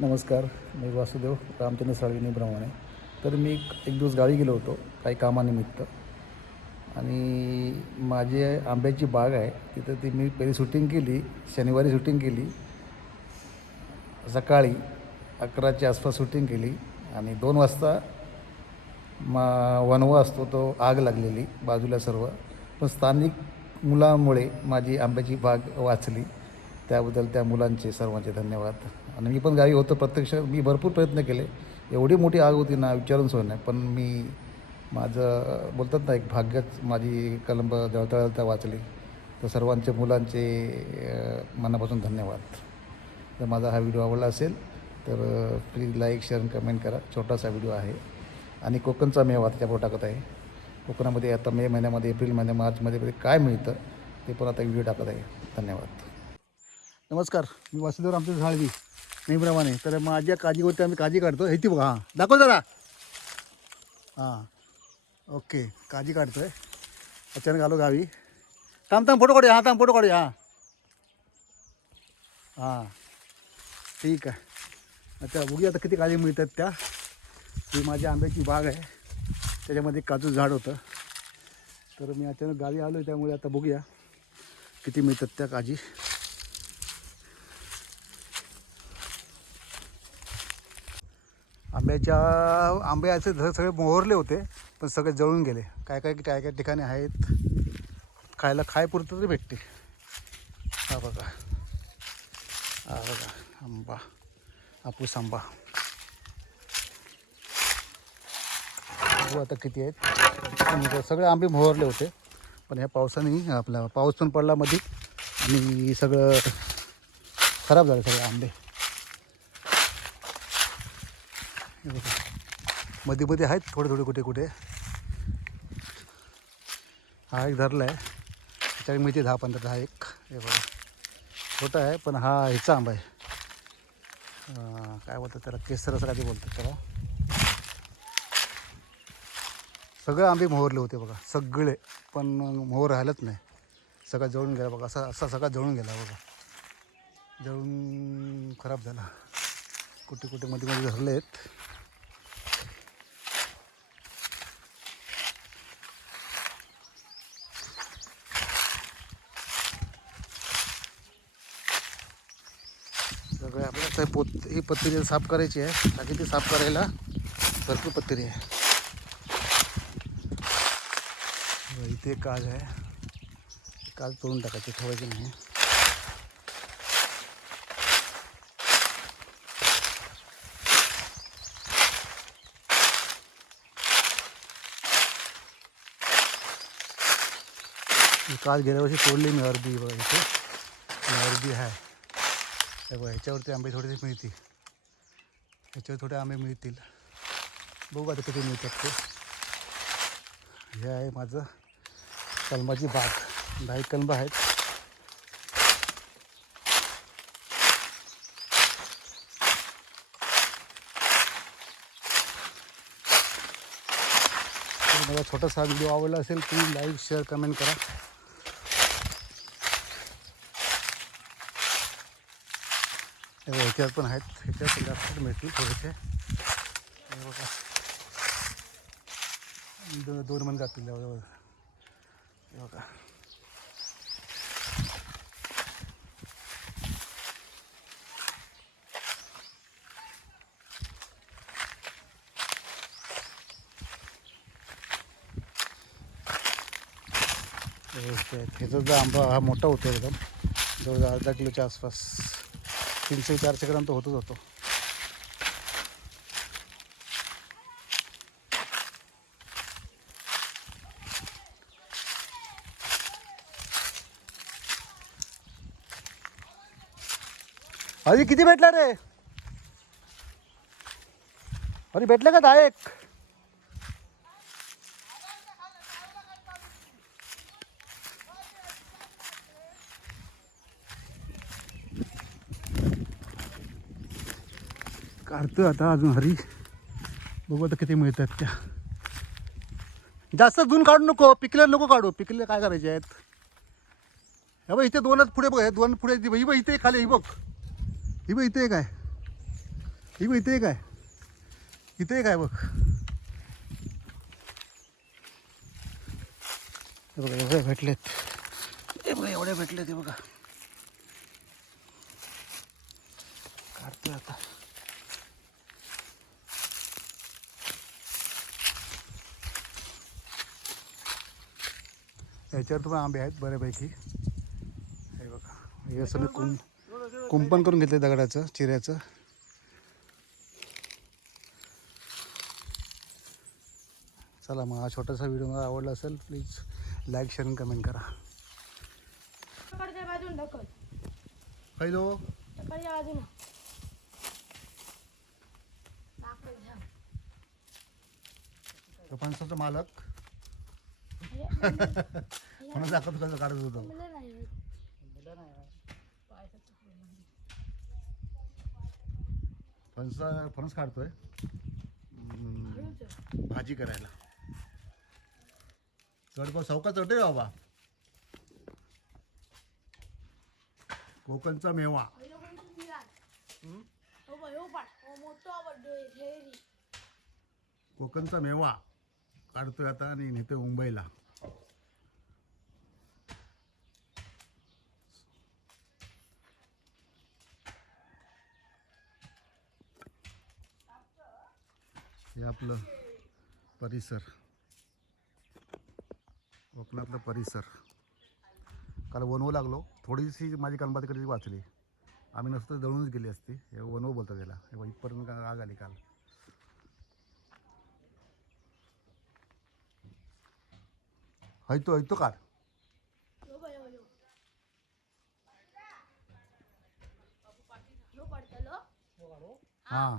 नमस्कार. मी वासुदेव रामचंद्र साळविनी ब्रह्मणे. तर मी एक दिवस गावी गेलो होतो काही कामानिमित्त आणि माझी आंब्याची बाग आहे तिथं ती मी पहिली शूटिंग केली. शनिवारी शूटिंग केली. सकाळी 11च्या आसपास शूटिंग केली आणि 2 वाजता वणवा असतो तो आग लागलेली बाजूला सर्व. पण स्थानिक मुलामुळे माझी आंब्याची बाग वाचली. त्याबद्दल त्या मुलांचे सर्वांचे धन्यवाद. आणि मी पण गावी होतो प्रत्यक्ष मी भरपूर प्रयत्न केले. एवढी मोठी आग होती ना विचारून सोय नाही. पण मी माझं बोलतात ना एक भाग्यच माझी कलंब जळता जळता वाचली. तर सर्वांचे मुलांचे मनापासून धन्यवाद. जर माझा हा व्हिडिओ आवडला असेल तर प्लीज लाईक शेअर आणि कमेंट करा. छोटासा व्हिडिओ आहे आणि कोकणचा मेवा त्याच्यावर टाकत आहे. कोकणामध्ये आता मे महिन्यामध्ये एप्रिल महिन्या मार्चमध्ये काय मिळतं ते पण आता व्हिडिओ टाकत आहे. धन्यवाद. नमस्कार. मी वासुदेव रामचंद्र साळवी नेहमीप्रमाणे. तर माझ्या काजीवरती आम्ही काजी काढतो. हे ती बघा. हां दाखव जरा. हां ओके काजी काढतो आहे. अचानक आलो गावी. थांब थांब फोटो काढूया. हां थांब फोटो काढूया. हां हां ठीक आहे. आता बघूया आता किती काजी मिळतात त्या. ही माझ्या आंब्याची बाग आहे. त्याच्यामध्ये काजू झाड होतं. तर मी अचानक गावी आलो आहे त्यामुळे आता बघूया किती मिळतात त्या काजी. आंबे असे सगळे मोहरले होते पण सगळे जळून गेले. काय काय ठिकाणी आहेत खायपुरतं तरी भेटते. हा बघा आंबा हापूस आंबा. बघू आता किती आहेत. सगळे आंबे मोहरले होते पण ह्या पावसाने आपला पाऊस पण पडला मध्ये आणि सगळं खराब झालं सगळे आंबे. मध्ये मध्ये आहेत थोडे कुठे कुठे. हा एक धरला आहे त्याच्याकडे मिळते 10-15. हा एक हे बघा छोटा आहे पण हा ह्याचा आंबा आहे. काय बोलतात त्याला केसर असं काय बोलतात त्याला. सगळे आंबे मोहरले होते बघा सगळे. पण मोहर राहिलंच नाही. सगळा जळून गेला बघा. असा सगळा जळून गेला बघा. जळून खराब झाला. कुठे मध्ये धरले आहेत. सगळे आपल्याला ही पत्तरी साफ करायची आहे. बाकी ती साफ करायला भरपूर पत्तरी आहे. इथे काज आहे. काज तोडून टाकायची ठेवायची नाही. काल गेल्या वर्षी तोडली मी अर्धी बघा. इथे अर्धी आहे बघा. ह्याच्यावरती आंबे थोडेसे मिळतील. ह्याच्यावर थोडे आंबे मिळतील. बघू आता किती मिळतात ते. हे आहे माझं कलमाची बाग. 10 कलम आहेत. मला छोटासा व्हिडिओ आवडला असेल प्लीज लाईक शेअर कमेंट करा. ह्याच्यावर पण आहेत. ह्याच्यावर पण जास्त मिळतील थोडेसे. बघा 2 मन जातील जवळजवळ. बघा ह्याचा जो आंबा हा मोठा होतो एकदम. जवळजवळ अर्धा किलोच्या आसपास 300-400 ग्राम तो होतो. अरे किती भेटला रे. अरे भेटलं का 10 एक. काढतो आता अजून हरी. बघू आता किती मिळतात त्या. जास्त दून काढू नको. पिकले नको काढू. पिकले काय करायचे आहेत. हे बघ इथे 2च पुढे बघ. हे 2 पुढे ही बघ इथे खाली. ही बघ इथे एक आहे. ही बघ इथे एक आहे, इथे एक आहे बघ. हे बघा एवढे भेटलेत, हे बघा एवढे भेटलेत, हे बघा काढतोय आता. याच्यावर तुम्हाला आंबे आहेत बऱ्यापैकी. हे बघा हे असं मी कुंपण करून घेतलं दगडाचं चिऱ्याचं. चला मग हा छोटासा व्हिडिओ मला आवडला असेल प्लीज लाईक शेअर आणि कमेंट करा. हॅलो फणसाचा मालक फणस दाखवत कसं काढत होतो. फणस काढतोय भाजी करायला. चढ चौका चढतोय बाबा. कोकणचा मेवा. कोकणचा मेवा काढतोय आता आणि नेतोय मुंबईला. हे आपलं परिसर, कोकणातलं परिसर. काल वनवं लागलो, थोडीशी माझी कणबातीकडे वाचली. आम्ही नसतं जळूनच गेली असती. हे वनवं बोलतात त्याला. हे इथपर्यंत आग आली काल. ऐतो काढ. हां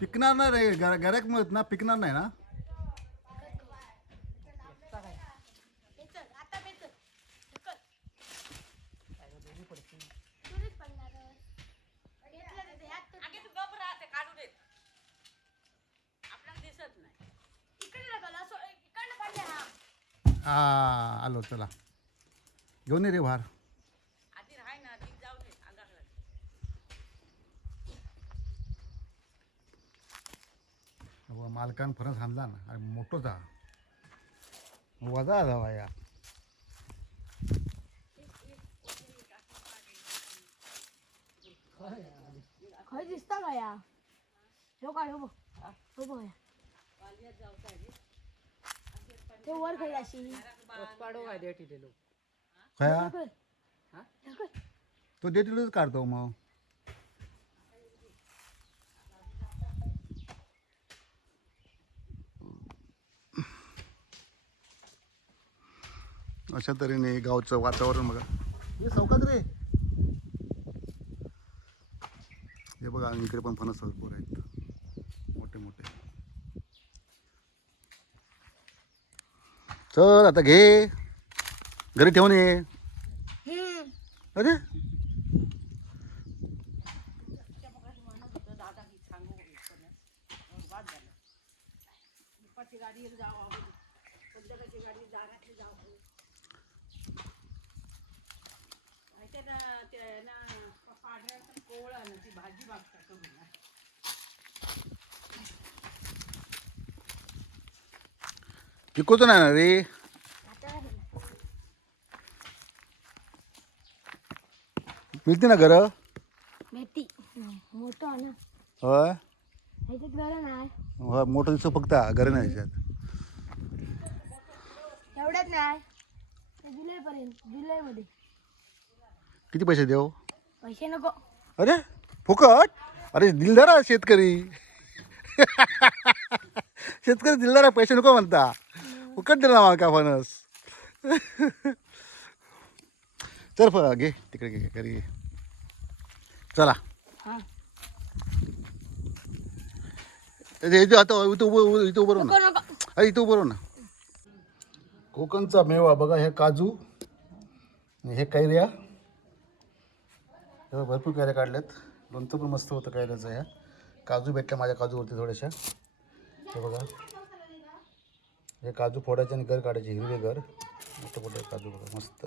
पिकणार नाही रे, गॅरेक मिळत ना, पिकणार नाही ना. हा आलो, चला घेऊन ये रे भार. मालकान फणस आणला ना, अरे मोठोच हा वजा जावा या. खय दिसता का या हो काय हो हो ते वर खय अशी पाडो काय देठी दिलो खया तो देतीलच काढतो मग. अशा तऱ्हेने गावचं वातावरण बघा. हे चौकात रे, हे बघा इकडे पण फणस पोर आहेत मोठे मोठे. चल आता घे, घरी ठेवून ये. अरे भाजी मागता पिकवतो नाही ना रे. मिळते ना घर. मेथी मोठं ना होय ह्याच्यात घर नाही. होय मोठं दिसतो फक्त, घर नाही ह्याच्यात. एवढ्यात नाही, जुलै मध्ये. किती पैसे देऊ? पैसे नको. अरे फुकट. अरे दिलदार आहे शेतकरी. शेतकरी दिलदार आहे, पैसे नको म्हणता. फुकट दिला मला का फणस. चल घे तिकडे, घे घरी घे. चला आता इथं उभं राहू ना. अरे इथं उभं राहू ना. कोकणचा मेवा बघा, हे काजू, हे कैऱ्या. हे भरपूर कैऱ्या काढल्यात. लोणचं पण मस्त होतं कैऱ्याचं. ह्या काजू भेटल्या माझ्या काजूवरती थोड्याशा. हे बघा हे काजू फोडायचे आणि घर काढायचे, हिरवे घर मोठे मोठे काजू बघा मस्त.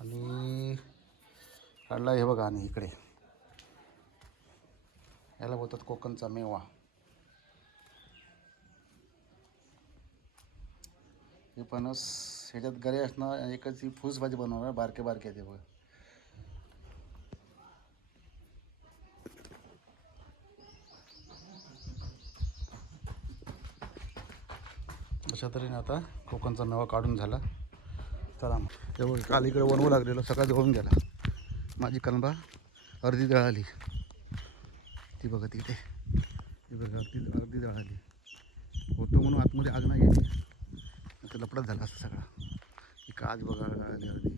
आणि काढला हे बघा. आणि इकडे याला बोलतात कोकणचा मेवा. हे फणस ह्याच्यात गरे असणार. एकच ही फूस भाजी बनवणार. बारके बारके ते बघ. अशा तऱ्हेने आता कोकणचा मेवा काढून झाला. चला मग हे बघ, काल इकडे वणवू लागलेलो, सकाळ जळून गेला. माझी कलबा अर्धी जळाली. ती बघा तिथे, ती बघा अर्धी जळाली. होतो म्हणून आतमध्ये आग नाही गेली, आता लपडत झाला असं सगळा. ही काच बघा जळाली अर्धी.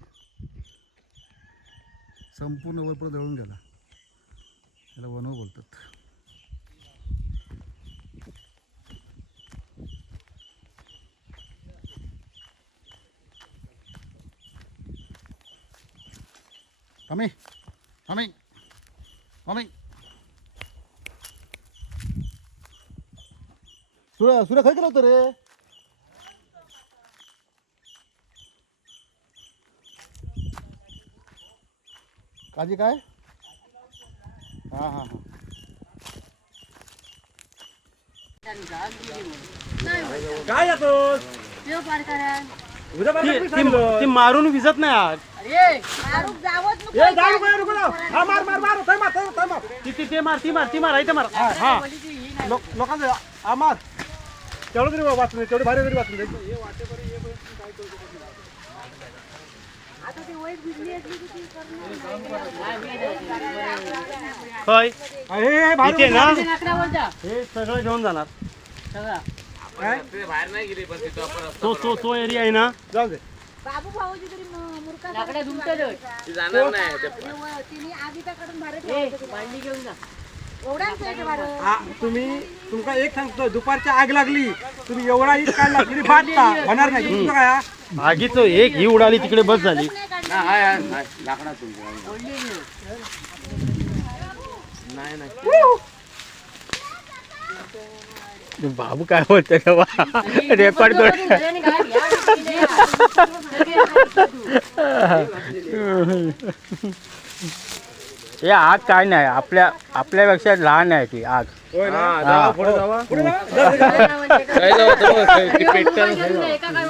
संपूर्ण वरपर जळून गेला. याला वणवू बोलतात. मम्मी मम्मी मम्मी सूर्य सूर्य खय केलं होतं रे? काजी काय? हां हां हां. काय येतो देव पार करा. ती मारून विजत नाही आग. अरे मारून जावत नको. ए जाऊ नको नको लाव. हा मार मार मार थांब थांब थांब. ती मार इथे मार. हा लोकांचं हा मार. तेवढं तरी वाचून दे, तेवढे भारी तरी वाचून दे. आता ते वैद भिजली असली की ती करणार होय हे भारी ना. नाकडावर जा. हे सगळं घेऊन जाणार. सगळा तो एरिया आहे ना. जाऊ दे. बाबू भाऊजी तरी मूर्खा लाकडा दुमतं रे. जाणार नाही. तिने आगीच्याकडून भारत भांडी घेऊन जा. एवढाच आहे भारत. तुम्ही तुमका एक सांगतो, दुपारची आग लागली तुम्ही एवढा ही काढला तरी भाजता होणार नाही. तुमचं काय आगीच एक ही उडाली तिकडे बस झाली. बाबू काय बोलतोय तेव्हा रेकॉर्ड हे आग काय नाही, आपल्यापेक्षा लहान आहे ती आग. एका काय